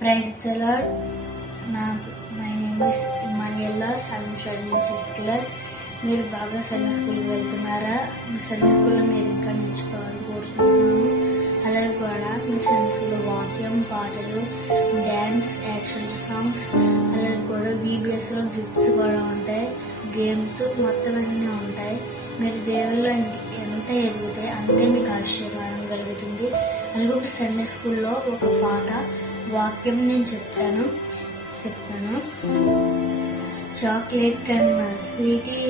Praise the lord. My name is Emmanuella. I'm studying 6th class. మీరు బాగా Sunday స్కూల్కి వెళ్తున్నారా? మీ సండే స్కూల్లో మీరు ఇంకా నేర్చుకోవాలని కోరుకుంటున్నాను. అలాగే కూడా మీరు సండే స్కూల్లో వాక్యం, పాటలు, డ్యాన్స్, యాక్షన్ సాంగ్స్, అలాగే కూడా బీబీఎస్లో గిఫ్ట్స్ కూడా ఉంటాయి, గేమ్స్ మొత్తం అన్నీ ఉంటాయి. మీరు దేవుళ్ళు ఎంత ఎదిగితే అంతే మీకు ఆశీర్వాదం కలుగుతుంది. అలాగే ఇప్పుడు సండే స్కూల్లో ఒక పాట, వాక్యం నేను చెప్తాను. చాక్లెట్ కన్నా స్వీటీ,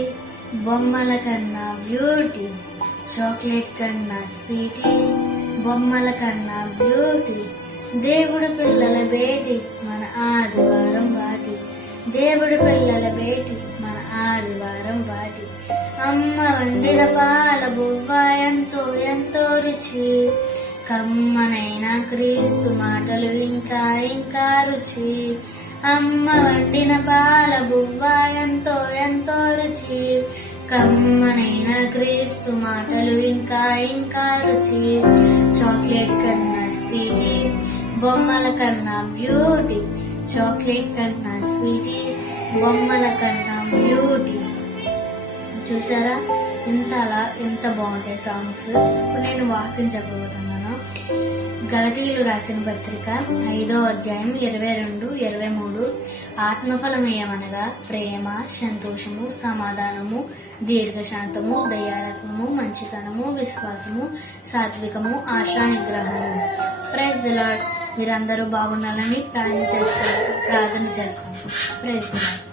బొమ్మల కన్నా బ్యూటీ. చాక్లెట్ కన్నా స్వీటీ, బొమ్మల కన్నా బ్యూటీ. దేవుడు పిల్లల బేటి మన ఆదివారం వాటి. దేవుడు పిల్లల బేటి మన ఆదివారం వాటి. అమ్మ వండిన పాల బువ్వ ఎంతో ఎంతో రుచి. కమ్మనైన క్రీస్తు మాటలు ఇంకా ఇంకా రుచి. అమ్మ వండిన పాల బువ్వ ఎంతో ఎంతో రుచి. కమ్మనైన క్రీస్తు మాటలు ఇంకా ఇంకా రుచి. చాక్లెట్ కన్నా స్వీటీ, బొమ్మల కన్నా బ్యూటీ. చాక్లెట్ కన్నా స్వీటీ, బొమ్మల కన్నా బ్యూటీ. చూసారా ఎంత బాగుంటాయి సాంగ్స్. ఇప్పుడు నేను వాక్యం చెప్పబోతున్నాను. గలతీయులు రాసిన పత్రిక 5వ అధ్యాయం 22, 23. ఆత్మఫలం ఏమనగా ప్రేమ, సంతోషము, సమాధానము, దీర్ఘశాంతము, దయారత్వము, మంచితనము, విశ్వాసము, సాత్వికము, ఆశా నిగ్రహము. Praise the lord. మీరందరూ బాగుండాలని ప్రార్థన చేస్తాను. Praise the lord.